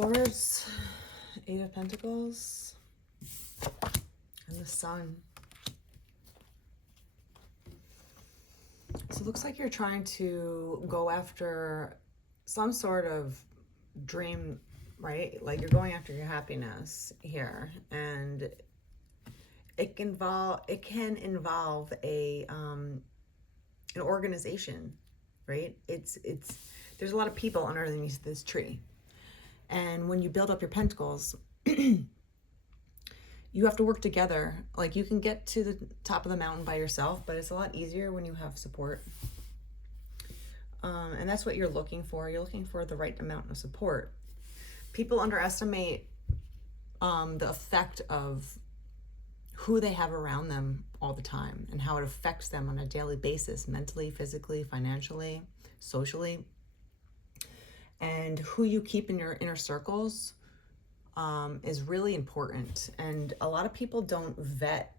Swords, Eight of Pentacles, and the Sun. So it looks like you're trying to go after some sort of dream, right? Like you're going after your happiness here, and it can involve a an organization, right? There's a lot of people underneath this tree. And when you build up your pentacles, you have to work together. Like you can get to the top of the mountain by yourself, but it's a lot easier when you have support. And that's what you're looking for. You're looking for the right amount of support. People underestimate the effect of who they have around them all the time and how it affects them on a daily basis, mentally, physically, financially, socially. And who you keep in your inner circles is really important. And a lot of people don't vet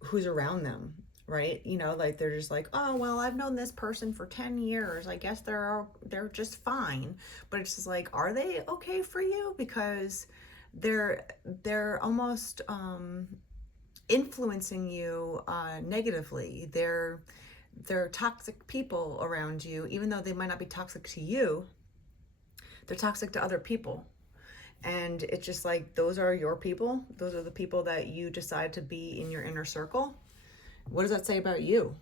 who's around them, right? You know, like they're just like, oh, well, I've known this person for 10 years. I guess they're just fine. But it's just like, are they okay for you? Because they're almost influencing you negatively. They're toxic people around you, even though they might not be toxic to you. They're toxic to other people. And it's just like, those are your people. Those are the people that you decide to be in your inner circle. What does that say about you,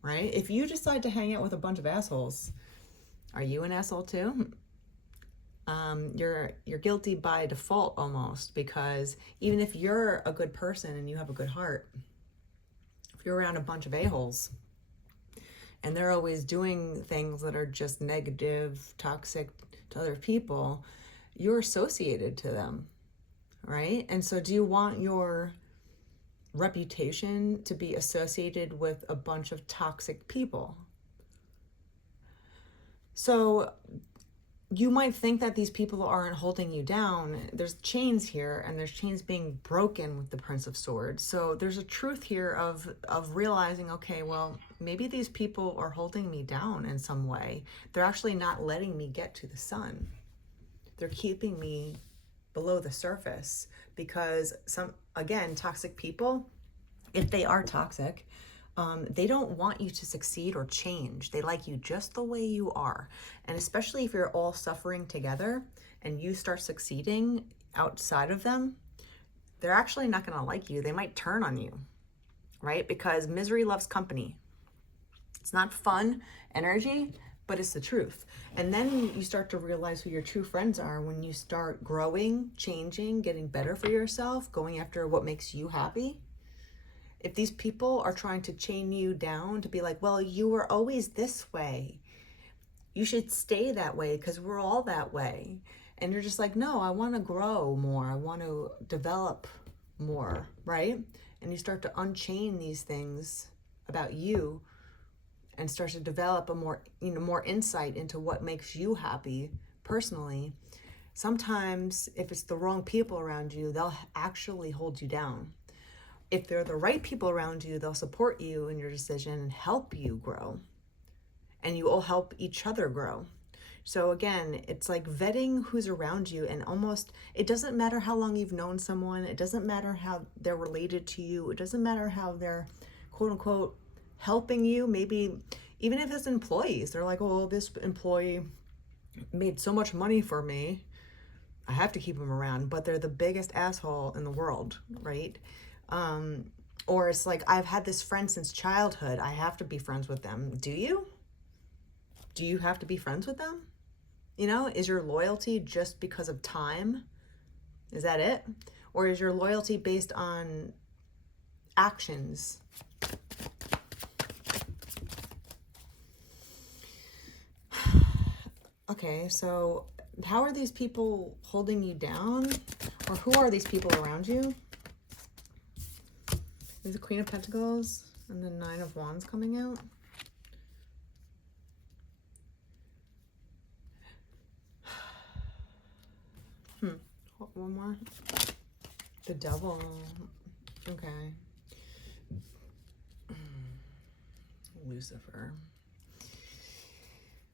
right? If you decide to hang out with a bunch of assholes, are you an asshole too? You're guilty by default almost, because even if you're a good person and you have a good heart, if you're around a bunch of a-holes and they're always doing things that are just negative, toxic to other people, you're associated to them, right? And so do you want your reputation to be associated with a bunch of toxic people? So you might think that these people aren't holding you down. There's chains here, and there's chains being broken with the Prince of Swords. So there's a truth here of realizing, okay, well, maybe these people are holding me down in some way. They're actually not letting me get to the sun. They're keeping me below the surface, because toxic people, if they are toxic, they don't want you to succeed or change. They like you just the way you are. And especially if you're all suffering together and you start succeeding outside of them, they're actually not going to like you. They might turn on you, right? Because misery loves company. It's not fun energy, but it's the truth. And then you start to realize who your true friends are when you start growing, changing, getting better for yourself, going after what makes you happy. If these people are trying to chain you down to be like, well, you were always this way, you should stay that way because we're all that way. And you're just like, no, I want to grow more. I want to develop more, right? And you start to unchain these things about you and start to develop a more insight into what makes you happy personally. Sometimes if it's the wrong people around you, they'll actually hold you down. If they're the right people around you, they'll support you in your decision and help you grow. And you all help each other grow. So again, it's like vetting who's around you, and almost, it doesn't matter how long you've known someone. It doesn't matter how they're related to you. It doesn't matter how they're quote unquote helping you. Maybe even if it's employees, they're like, oh, this employee made so much money for me, I have to keep them around, but they're the biggest asshole in the world, right? Or it's like, I've had this friend since childhood, I have to be friends with them. Do you? Do you have to be friends with them? You know, is your loyalty just because of time? Is that it? Or is your loyalty based on actions? Okay, so how are these people holding you down? Or who are these people around you? There's the Queen of Pentacles and the Nine of Wands coming out. One more. The Devil. Okay. Lucifer.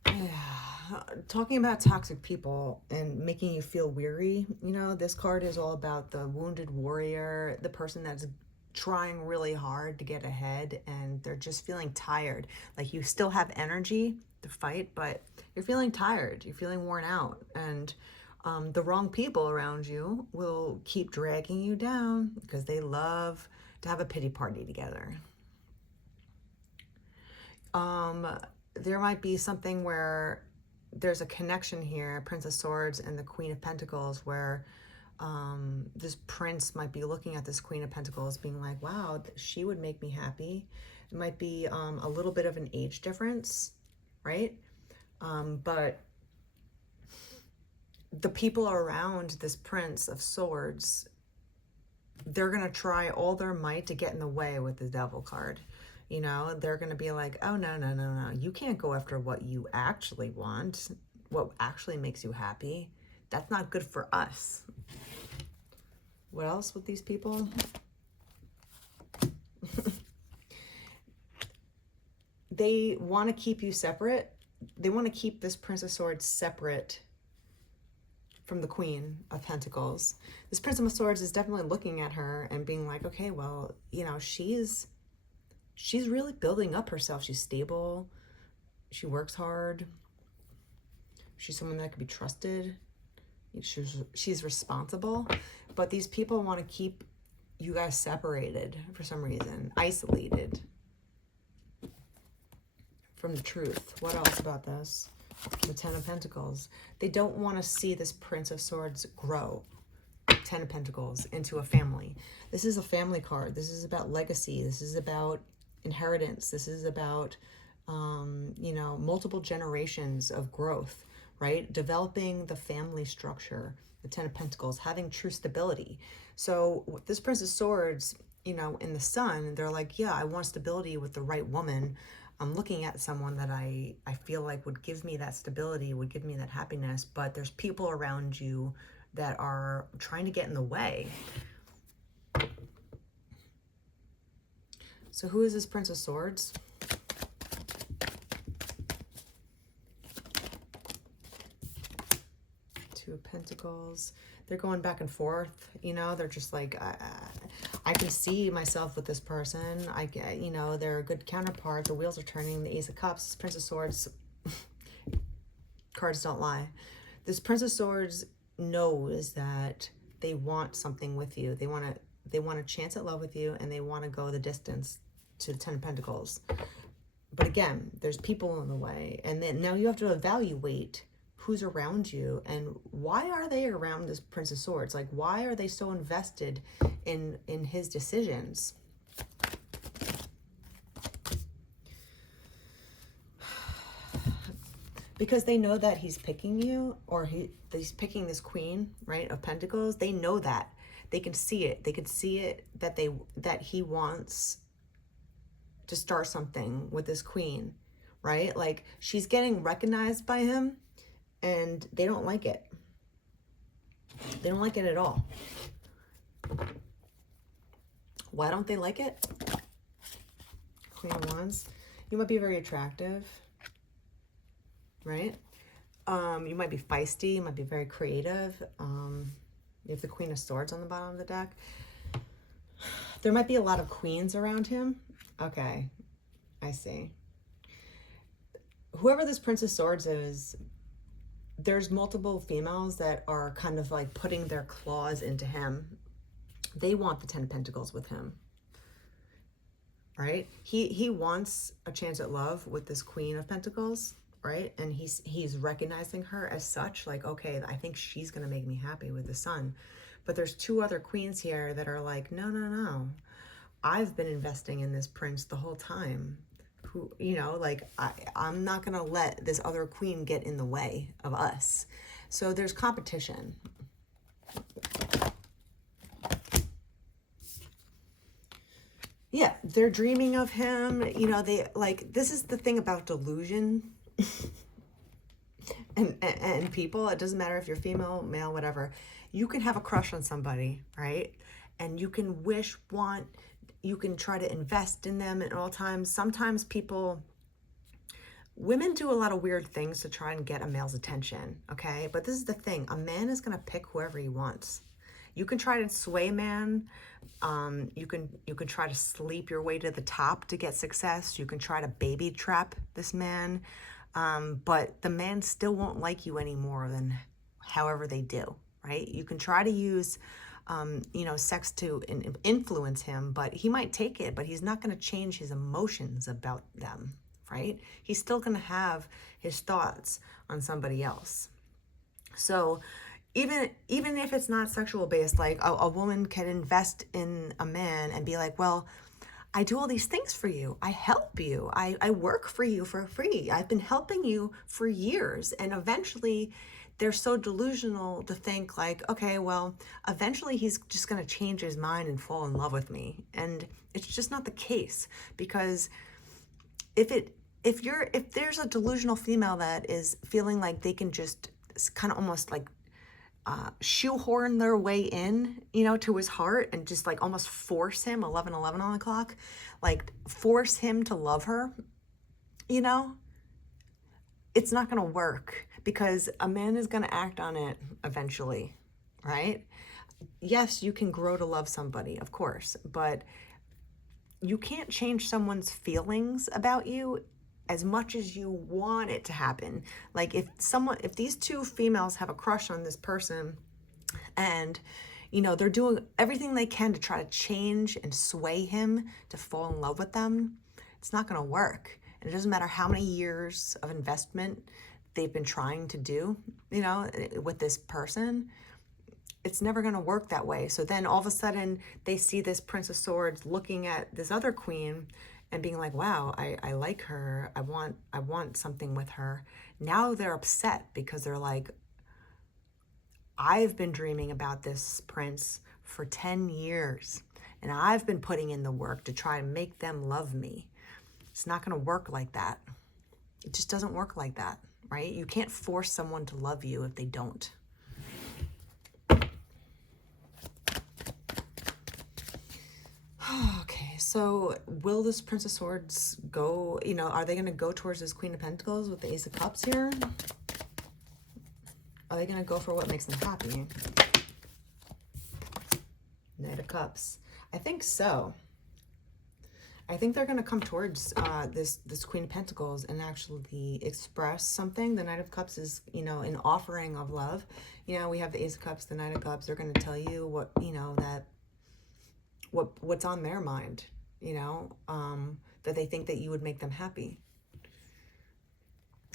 Yeah. talking about toxic people and making you feel weary, this card is all about the wounded warrior, the person that's trying really hard to get ahead and they're just feeling tired. Like you still have energy to fight, but you're feeling tired, you're feeling worn out, and the wrong people around you will keep dragging you down because they love to have a pity party together. There might be something where there's a connection here, Prince of Swords and the Queen of Pentacles, where this prince might be looking at this Queen of Pentacles being like, wow, she would make me happy. It might be a little bit of an age difference, right? But the people around this Prince of Swords, they're going to try all their might to get in the way with the Devil card. They're going to be like, oh, no. You can't go after what you actually want, what actually makes you happy. That's not good for us. What else with these people? They want to keep you separate. They want to keep this Prince of Swords separate from the Queen of Pentacles. This Prince of Swords is definitely looking at her and being like, okay, well, she's really building up herself. She's stable. She works hard. She's someone that can be trusted. She's responsible. But these people want to keep you guys separated for some reason, isolated from the truth. What else about this? The Ten of Pentacles. They don't want to see this Prince of Swords grow. Ten of Pentacles into a family. This is a family card. This is about legacy. This is about inheritance. This is about, multiple generations of growth, right? Developing the family structure, the Ten of Pentacles, having true stability. So with this Prince of Swords, in the Sun, they're like, yeah, I want stability with the right woman. I'm looking at someone that I feel like would give me that stability, would give me that happiness, but there's people around you that are trying to get in the way. So who is this Prince of Swords? Two of Pentacles. They're going back and forth. They're just like, I can see myself with this person. They're a good counterpart. The wheels are turning. The Ace of Cups, this Prince of Swords. Cards don't lie. This Prince of Swords knows that they want something with you. They want a chance at love with you, and they want to go the distance to the Ten of Pentacles. But again, there's people in the way. And then now you have to evaluate who's around you and why are they around this Prince of Swords? Like, why are they so invested in his decisions? Because they know that he's picking you, or he's picking this Queen, right, of Pentacles. They know that. They can see it. They can see it that he wants to start something with this Queen, right? Like, she's getting recognized by him, and they don't like it. They don't like it at all. Why don't they like it? Queen of Wands. You might be very attractive, right? You might be feisty. You might be very creative. You have the Queen of Swords on the bottom of the deck. There might be a lot of queens around him. Okay, I see. Whoever this Prince of Swords is, there's multiple females that are kind of like putting their claws into him. They want the Ten of Pentacles with him, right? He wants a chance at love with this Queen of Pentacles, right? And he's recognizing her as such, like, okay, I think she's going to make me happy with the Sun. But there's two other queens here that are like, no. I've been investing in this prince the whole time. Who, like, I'm not going to let this other queen get in the way of us. So there's competition. Yeah, they're dreaming of him. They like, this is the thing about delusion and people. It doesn't matter if you're female, male, whatever. You can have a crush on somebody, right? And you can you can try to invest in them at all times. Sometimes people Women do a lot of weird things to try and get a male's attention, okay? But this is the thing, a man is gonna pick whoever he wants. You can try to sway a man. You can try to sleep your way to the top to get success. You can try to baby trap this man, but the man still won't like you any more than however they do, right? You can try to use, sex to influence him, but he might take it, but he's not going to change his emotions about them, right? He's still going to have his thoughts on somebody else. So even if it's not sexual based, like a woman can invest in a man and be like, well, I do all these things for you. I help you. I work for you for free. I've been helping you for years. And eventually they're so delusional to think like, okay, well, eventually he's just going to change his mind and fall in love with me. And it's just not the case, because if there's a delusional female that is feeling like they can just kind of almost like shoehorn their way in, to his heart and just like almost force him 11:11 on the clock, like force him to love her, it's not going to work, because a man is going to act on it eventually, right? Yes, you can grow to love somebody, of course, but you can't change someone's feelings about you as much as you want it to happen. Like if these two females have a crush on this person and, they're doing everything they can to try to change and sway him to fall in love with them, it's not going to work. And it doesn't matter how many years of investment they've been trying to do, with this person, it's never going to work that way. So then all of a sudden they see this Prince of Swords looking at this other queen and being like, wow, I like her. I want something with her. Now they're upset because they're like, I've been dreaming about this prince for 10 years and I've been putting in the work to try and make them love me. It's not going to work like that. It just doesn't work like that, right? You can't force someone to love you if they don't. Okay, so will this Prince of Swords go, are they going to go towards this Queen of Pentacles with the Ace of Cups here? Are they going to go for what makes them happy? Knight of Cups. I think so. I think they're going to come towards this Queen of Pentacles and actually express something. The Knight of Cups is, an offering of love. We have the Ace of Cups, the Knight of Cups. They're going to tell you what, what's on their mind, that they think that you would make them happy.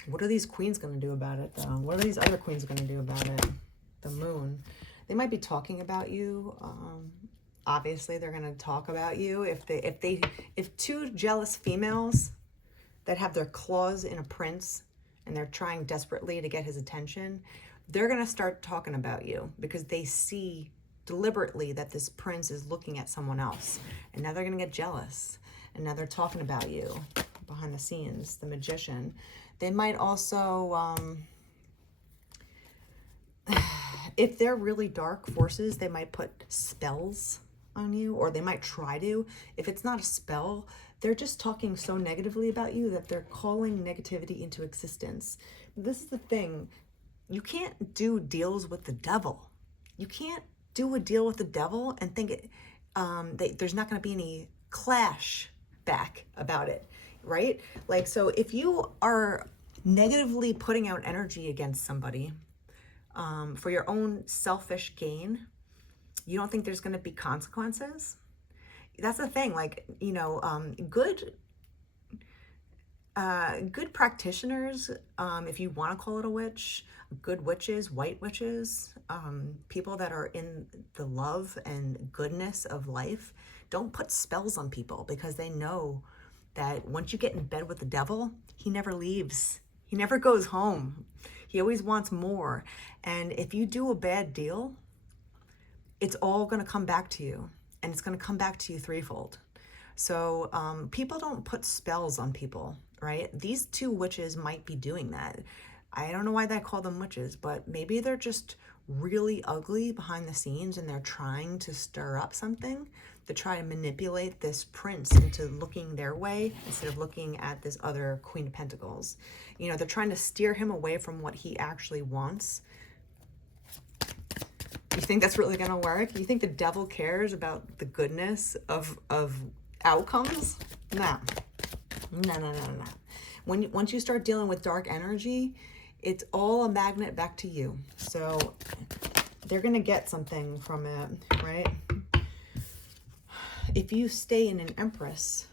What are these queens going to do about it, though? What are these other queens going to do about it? The Moon. They might be talking about you. Obviously, they're going to talk about you. If two jealous females that have their claws in a prince and they're trying desperately to get his attention, they're going to start talking about you because they see deliberately that this prince is looking at someone else. And now they're going to get jealous. And now they're talking about you behind the scenes. The Magician. They might also, if they're really dark forces, they might put spells on you, or they might try to. If it's not a spell, they're just talking so negatively about you that they're calling negativity into existence. This is the thing. You can't do deals with the devil. You can't do a deal with the devil and think there's not going to be any clash back about it, right? Like, so if you are negatively putting out energy against somebody for your own selfish gain, you don't think there's going to be consequences? That's the thing. Like, good practitioners, if you want to call it a witch, good witches, white witches, people that are in the love and goodness of life, don't put spells on people, because they know that once you get in bed with the devil, he never leaves. He never goes home. He always wants more. And if you do a bad deal, it's all going to come back to you, and it's going to come back to you threefold. So people don't put spells on people, right? These two witches might be doing that. I don't know why they call them witches, but maybe they're just really ugly behind the scenes and they're trying to stir up something to try to manipulate this prince into looking their way instead of looking at this other Queen of Pentacles. You know, they're trying to steer him away from what he actually wants. You think that's really going to work? You think the devil cares about the goodness of outcomes? No. No. Once you start dealing with dark energy, it's all a magnet back to you. So they're going to get something from it, right? If you stay in an Empress,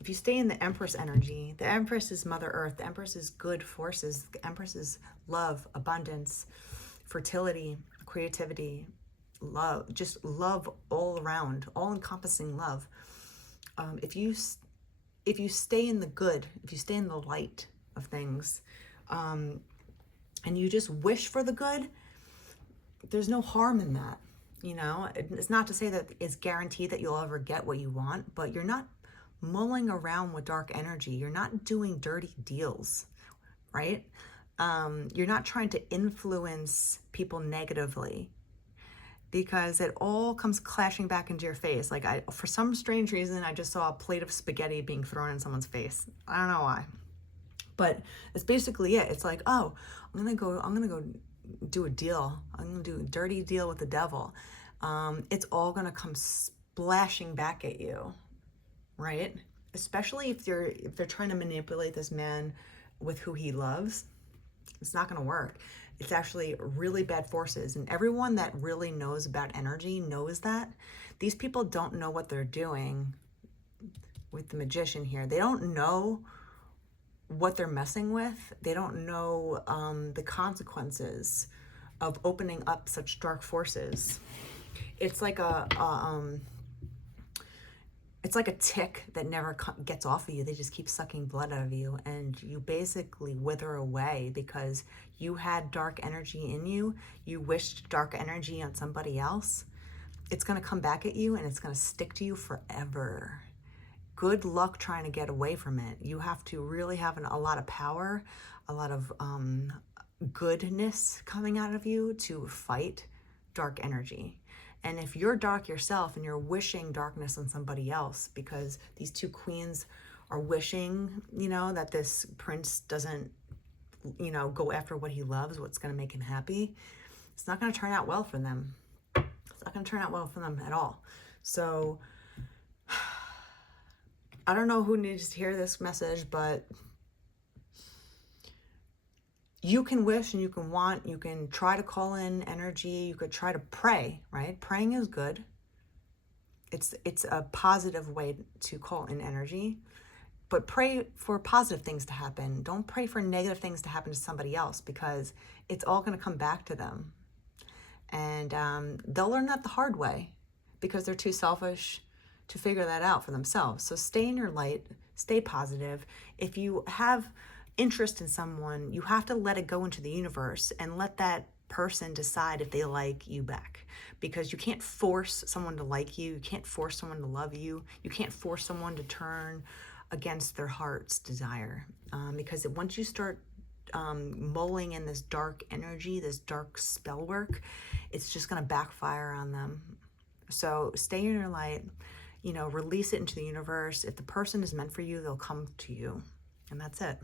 if you stay in the Empress energy, the Empress is Mother Earth. The Empress is good forces. The Empress is love, abundance, fertility, creativity, love, just love all around, all encompassing love. If you stay in the good, if you stay in the light of things, and you just wish for the good, there's no harm in that. You know, it's not to say that it's guaranteed that you'll ever get what you want, but you're not mulling around with dark energy. You're not doing dirty deals, right? You're not trying to influence people negatively, because it all comes clashing back into your face. Like, for some strange reason, I just saw a plate of spaghetti being thrown in someone's face. I don't know why, but it's basically it. It's like, oh, I'm gonna go do a deal. I'm gonna do a dirty deal with the devil. It's all gonna come splashing back at you, right? Especially if they're trying to manipulate this man with who he loves. It's not gonna work. It's actually really bad forces. And everyone that really knows about energy knows that. These people don't know what they're doing with the Magician here. They don't know what they're messing with. They don't know the consequences of opening up such dark forces. It's like it's like a tick that never gets off of you. They just keep sucking blood out of you, and you basically wither away because you had dark energy in you. You wished dark energy on somebody else. It's going to come back at you, and it's going to stick to you forever. Good luck trying to get away from it. You have to really have a lot of power, a lot of goodness coming out of you to fight dark energy. And if you're dark yourself and you're wishing darkness on somebody else, because these two queens are wishing, you know, that this prince doesn't, you know, go after what he loves, what's going to make him happy, it's not going to turn out well for them. It's not going to turn out well for them at all. So I don't know who needs to hear this message, but you can wish and you can want, you can try to call in energy, you could try to pray, right? Praying is good. It's a positive way to call in energy, but pray for positive things to happen. Don't pray for negative things to happen to somebody else, because it's all going to come back to them. And they'll learn that the hard way because they're too selfish to figure that out for themselves. So stay in your light, stay positive. If you have interest in someone, you have to let it go into the universe and let that person decide if they like you back, because you can't force someone to like you. You can't force someone to love you. You can't force someone to turn against their heart's desire, because once you start mulling in this dark energy, this dark spell work, it's just going to backfire on them. So stay in your light, you know, release it into the universe. If the person is meant for you, they'll come to you, and that's it.